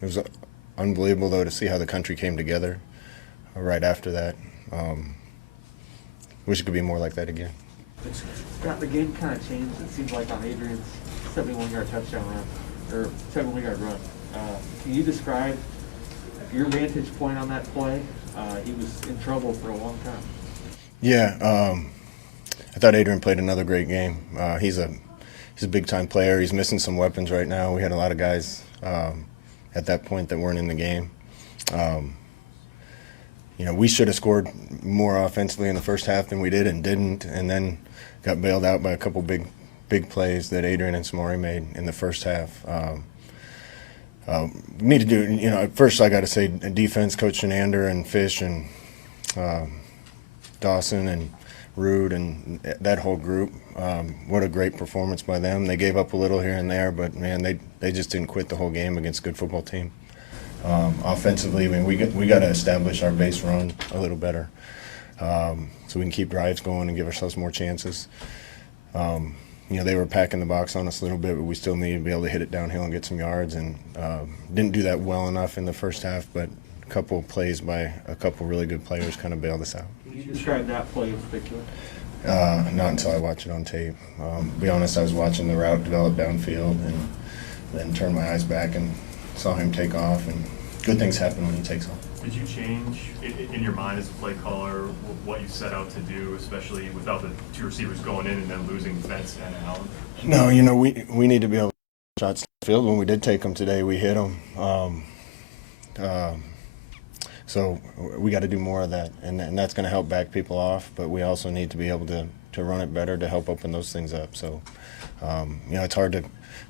It was unbelievable, though, to see how the country came together right after that. Wish it could be more like that again. Scott, the game kind of changed, it seems like, on Adrian's 71-yard touchdown run, or 71-yard run. Can you describe your vantage point on that play? He was in trouble for a long time. Yeah, I thought Adrian played another great game. He's a big-time player. He's missing some weapons right now. We had a lot of guys at that point that weren't in the game. We should have scored more offensively in the first half than we did and didn't, and then got bailed out by a couple big plays that Adrian and Samori made in the first half. We need to do, first I got to say defense, Coach Shenander and Fish and Dawson and Rude and that whole group. What a great performance by them. They gave up a little here and there, but, man, they just didn't quit the whole game against a good football team. Offensively, I mean, we got to establish our base run a little better so we can keep drives going and give ourselves more chances. They were packing the box on us a little bit, but we still need to be able to hit it downhill and get some yards, and didn't do that well enough in the first half, but a couple of plays by a couple really good players kind of bailed us out. Can you describe that play in particular? Not until I watch it on tape. Be honest, I was watching the route develop downfield and then turned my eyes back and saw him take off, and good things happen when he takes off. Did you change in your mind as a play caller what you set out to do, especially without the two receivers going in and then losing Betts and Allen? No, we need to be able to get shots field. When we did take them today, we hit them. So we got to do more of that, and that's going to help back people off. But we also need to be able to run it better to help open those things up. So it's hard to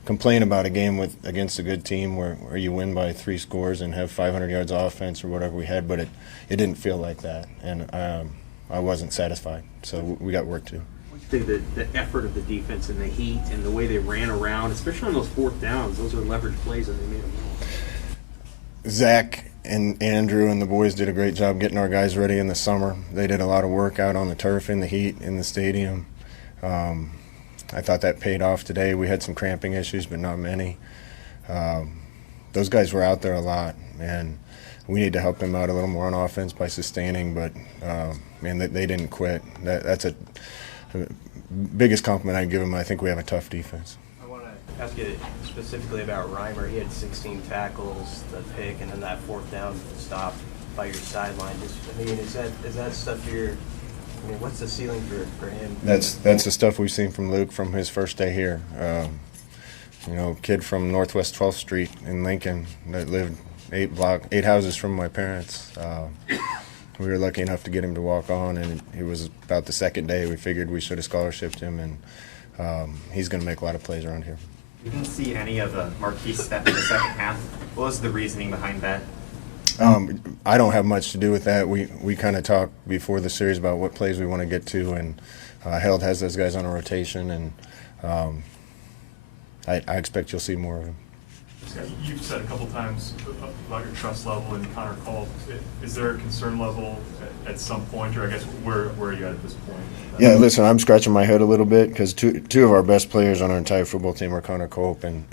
complain about a game against a good team where you win by 3 scores and have 500 yards of offense or whatever we had, but it didn't feel like that, and I wasn't satisfied. So we got work to do. The effort of the defense and the heat and the way they ran around, especially on those fourth downs, those are leverage plays and they made them all. Zach and Andrew and the boys did a great job getting our guys ready in the summer. They did a lot of work out on the turf in the heat in the stadium. I thought that paid off today. We had some cramping issues, but not many. Those guys were out there a lot, and we need to help them out a little more on offense by sustaining, but, they didn't quit. That's the biggest compliment I can give them. I think we have a tough defense. I want to ask you specifically about Reimer. He had 16 tackles, the pick, and then that fourth down stop by your sideline. Is that stuff what's the ceiling for him? That's the stuff we've seen from Luke from his first day here. Kid from Northwest 12th Street in Lincoln that lived 8 houses from my parents. We were lucky enough to get him to walk on, and it was about the second day we figured we should have scholarshiped him, and he's going to make a lot of plays around here. You didn't see any of the Marquise step in the second half. What was the reasoning behind that? I don't have much to do with that. We kind of talked before the series about what plays we want to get to, and Harold has those guys on a rotation, and I expect you'll see more of him. You've said a couple times about your trust level in Connor Culp. Is there a concern level at some point, or I guess where are you at this point? Yeah, listen, I'm scratching my head a little bit because two of our best players on our entire football team are Connor Culp and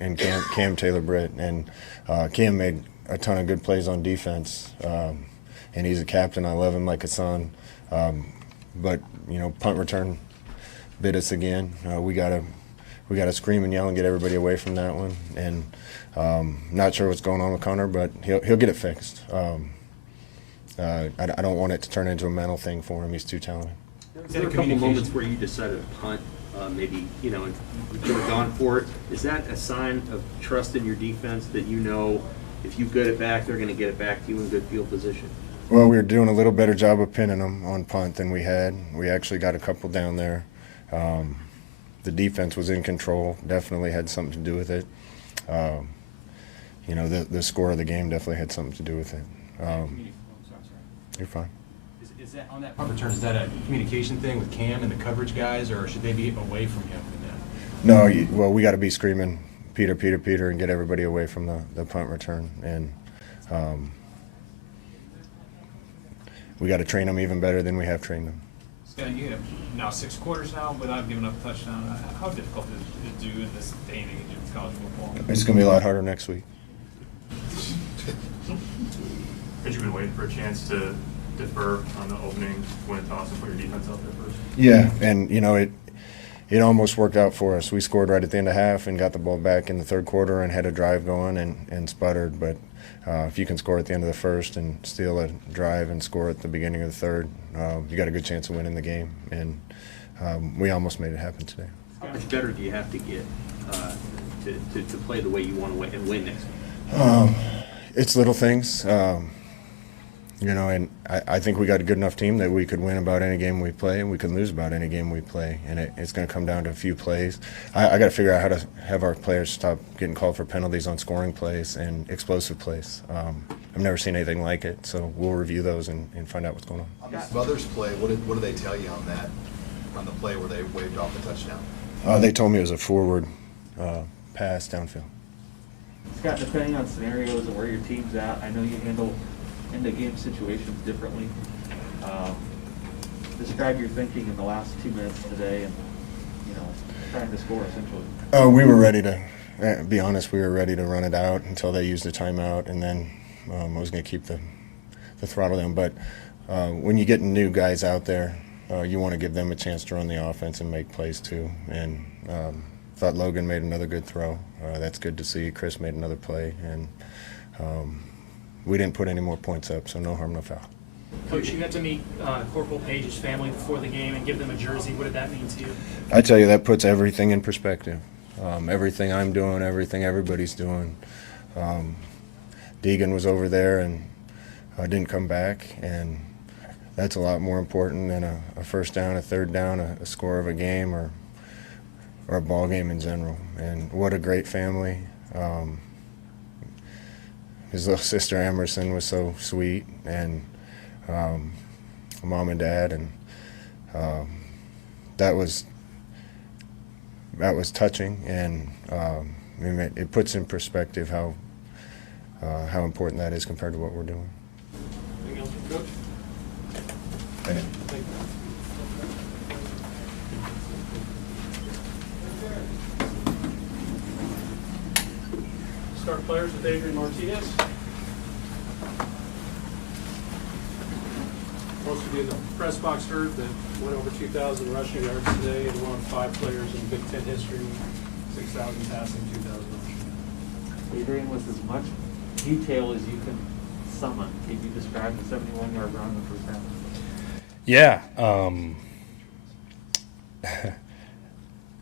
Cam Taylor-Britt, and Cam made a ton of good plays on defense, and he's a captain. I love him like a son. But punt return bit us again. We gotta scream and yell and get everybody away from that one. And not sure what's going on with Connor, but he'll get it fixed. I don't want it to turn into a mental thing for him. He's too talented. There were a couple moments where you decided to punt, maybe you could have gone for it. Is that a sign of trust in your defense that if you get it back, they're going to get it back to you in good field position? Well, we were doing a little better job of pinning them on punt than we had. We actually got a couple down there. The defense was in control, definitely had something to do with it. The score of the game definitely had something to do with it. You're fine. Is that on that punt return? Is that a communication thing with Cam and the coverage guys, or should they be away from him in that? No, we got to be screaming Peter, Peter, Peter, and get everybody away from the punt return. And we got to train them even better than we have trained them. Scott, you have now 6 quarters now without giving up a touchdown. How difficult is it to do in this day and age of college football? It's going to be a lot harder next week. Had you been waiting for a chance to defer on the opening, win a toss, and put your defense out there first? Yeah, and it almost worked out for us. We scored right at the end of half and got the ball back in the third quarter and had a drive going and sputtered. But if you can score at the end of the first and steal a drive and score at the beginning of the third, you got a good chance of winning the game. And we almost made it happen today. How much better do you have to get to play the way you want to win and win next game? It's little things. And I think we got a good enough team that we could win about any game we play, and we could lose about any game we play. And it's going to come down to a few plays. I got to figure out how to have our players stop getting called for penalties on scoring plays and explosive plays. I've never seen anything like it, so we'll review those and find out what's going on. On this Mothers play, what do they tell you on the play where they waved off the touchdown? They told me it was a forward pass downfield. Scott, depending on scenarios and where your team's at, I know you handle end-of-game situations differently. Describe your thinking in the last 2 minutes today and, trying to score essentially. We were ready to, be honest, we were ready to run it out until they used the timeout, and then I was going to keep the throttle down. But when you get new guys out there, you want to give them a chance to run the offense and make plays too. And thought Logan made another good throw. That's good to see. Chris made another play, and we didn't put any more points up, so no harm, no foul. Coach, you got to meet Corporal Page's family before the game and give them a jersey. What did that mean to you? I tell you, that puts everything in perspective. Everything I'm doing, everything everybody's doing. Deegan was over there and didn't come back, and that's a lot more important than a first down, a third down, a score of a game, or a ball game in general. And what a great family. His little sister Emerson was so sweet, and mom and dad, and that was touching, and it puts in perspective how important that is compared to what we're doing. Anything else from Coach? Thank you. Start players with Adrian Martinez. Most of you in the press box heard that went over 2,000 rushing yards today and one of 5 players in Big Ten history, 6,000 passing, 2,000 rushing. Adrian, with as much detail as you can summon, can you describe the 71-yard run in the first half? Yeah.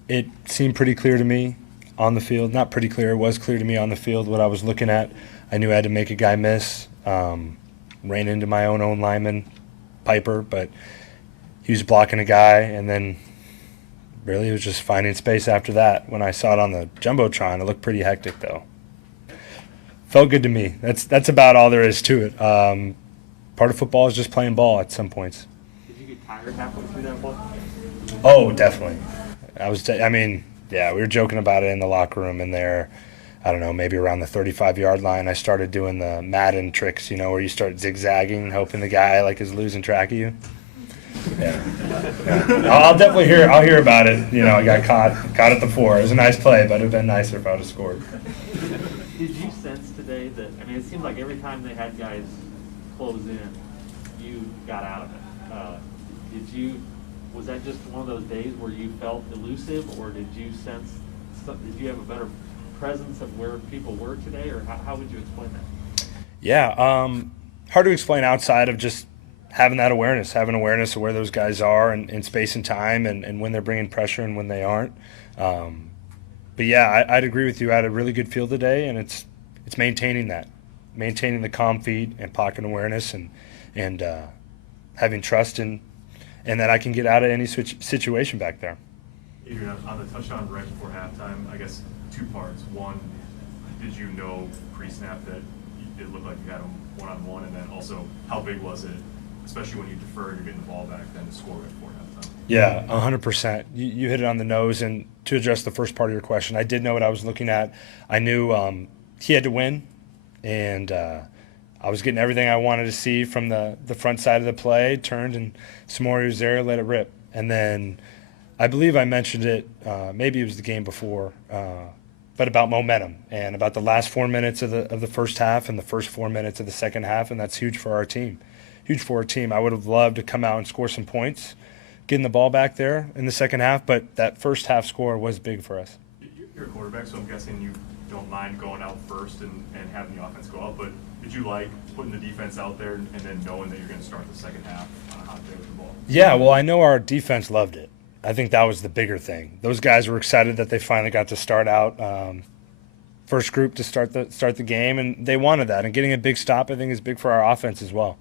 It seemed pretty clear to me on the field. Not pretty clear. It was clear to me on the field what I was looking at. I knew I had to make a guy miss. Ran into my own lineman, Piper, but he was blocking a guy, and then really it was just finding space after that. When I saw it on the Jumbotron, it looked pretty hectic, though. Felt good to me. That's about all there is to it. Part of football is just playing ball at some points. Did you get tired halfway through that play? Oh, definitely. Yeah, we were joking about it in the locker room in there. I don't know, maybe around the 35-yard line, I started doing the Madden tricks, where you start zigzagging, hoping the guy is losing track of you. Yeah. I'll definitely hear about it. I got caught at the 4. It was a nice play, but it would have been nicer if I would have scored. Did you sense today that, it seemed like every time they had guys close in, you got out of it. Was that just one of those days where you felt elusive, or did you have a better presence of where people were today, or how would you explain that? Yeah, hard to explain outside of just having awareness of where those guys are in space and time, and when they're bringing pressure and when they aren't. But yeah, I'd agree with you. I had a really good field today, and it's maintaining the calm feet and pocket awareness, and having trust in that I can get out of any situation back there. Adrian, on the touchdown right before halftime, I guess 2 parts. One, did you know pre-snap that it looked like you had them one-on-one, and then also how big was it, especially when you defer, you're getting the ball back, then to score right before halftime? Yeah, 100%. You hit it on the nose. And to address the first part of your question, I did know what I was looking at. I knew he had to win, and I was getting everything I wanted to see from the front side of the play, turned, and Samori was there, let it rip. And then I believe I mentioned it, maybe it was the game before, but about momentum and about the last 4 minutes of the first half and the first 4 minutes of the second half, and that's huge for our team. Huge for our team. I would have loved to come out and score some points, getting the ball back there in the second half, but that first half score was big for us. You're a quarterback, so I'm guessing you don't mind going out first and having the offense go out, but did you like putting the defense out there and then knowing that you're going to start the second half on a hot day with the ball? Yeah, well, I know our defense loved it. I think that was the bigger thing. Those guys were excited that they finally got to start out first group to start the game, and they wanted that. And getting a big stop, I think, is big for our offense as well.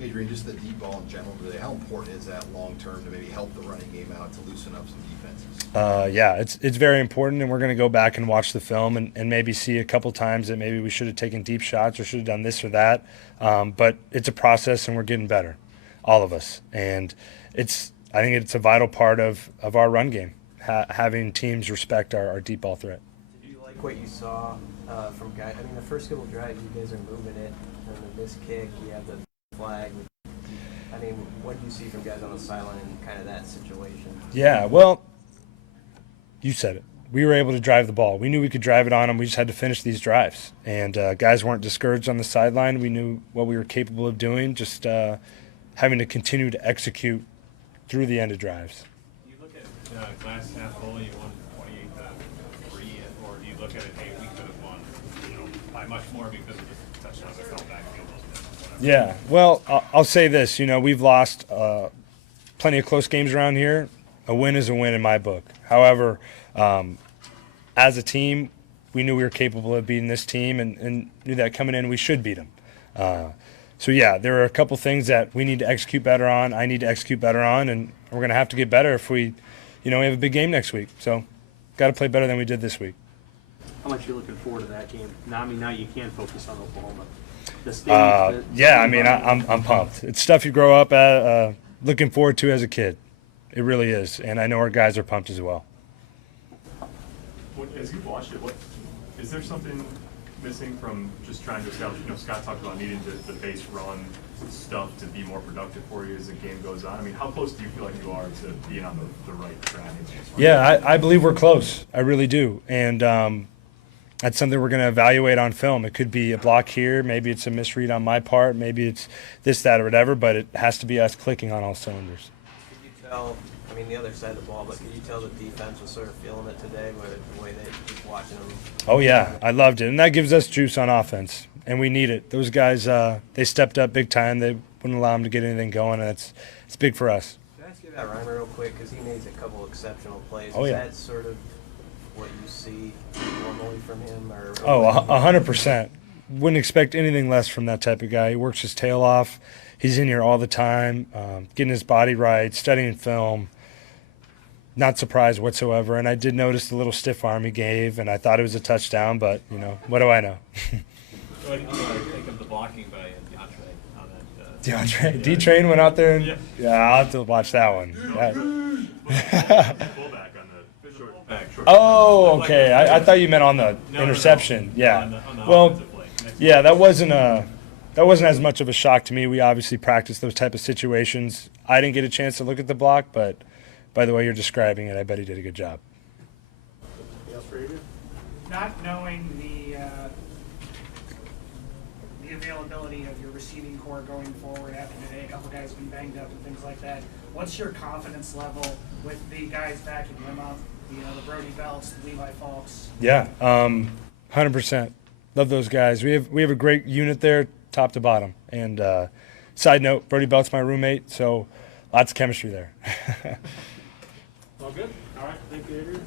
Adrian, just the deep ball in general today, how important is that long-term to maybe help the running game out, to loosen up some defenses? Yeah, it's very important, and we're going to go back and watch the film and maybe see a couple times that maybe we should have taken deep shots or should have done this or that. But it's a process, and we're getting better, all of us. And I think it's a vital part of our run game, having teams respect our deep ball threat. Did you like what you saw from guys? I mean, the first couple drives, you guys are moving it, and the missed kick, you have the flag. I mean, what do you see from guys on the sideline in kind of that situation? Yeah, well, you said it. We were able to drive the ball. We knew we could drive it on them. We just had to finish these drives. And guys weren't discouraged on the sideline. We knew what we were capable of doing, just having to continue to execute through the end of drives. Do you look at glass half full, you won 28-3, or do you look at it, hey, we could have won, by much more because of the touchdown that fell backfield? Yeah, well, I'll say this. We've lost plenty of close games around here. A win is a win in my book. However, as a team, we knew we were capable of beating this team and knew that coming in we should beat them. So, yeah, there are a couple things that we need to execute better on, I need to execute better on, and we're going to have to get better if we have a big game next week. So, got to play better than we did this week. How much are you looking forward to that game? Now, now you can focus on Oklahoma. Yeah, I mean, I'm pumped. It's stuff you grow up looking forward to as a kid. It really is, and I know our guys are pumped as well. As you've watched it, is there something missing from just trying to establish? Scott talked about needing the base run stuff to be more productive for you as the game goes on. I mean, how close do you feel like you are to being on the right track? Yeah, I believe we're close. I really do, and that's something we're going to evaluate on film. It could be a block here, maybe it's a misread on my part, maybe it's this, that, or whatever, but it has to be us clicking on all cylinders. Could you tell, I mean, the other side of the ball, but could you tell the defense was sort of feeling it today, the way they keep watching them? Oh, yeah, I loved it, and that gives us juice on offense, and we need it. Those guys, they stepped up big time. They wouldn't allow them to get anything going, and it's big for us. Can I ask you about Reimer real quick, because he makes a couple exceptional plays. Oh, Is yeah. that sort of what you see normally from him? Or 100%. Wouldn't expect anything less from that type of guy. He works his tail off. He's in here all the time, getting his body right, studying film. Not surprised whatsoever. And I did notice the little stiff arm he gave, and I thought it was a touchdown, but, what do I know? What did you think of the blocking by DeAndre on that? DeAndre? D-Train went out there and I'll have to watch that one. Oh, okay. I thought you meant on the interception. Yeah. Well, yeah, that wasn't as much of a shock to me. We obviously practiced those type of situations. I didn't get a chance to look at the block, but by the way you're describing it, I bet he did a good job. Not knowing the availability of your receiving core going forward after today, a couple guys been banged up and things like that. What's your confidence level with the guys backing them up? The Brody Belts, the Levi Falks. Yeah, 100%. Love those guys. We have a great unit there, top to bottom. And side note, Brody Belt's my roommate, so lots of chemistry there. All good? All right. Thank you, Adrian.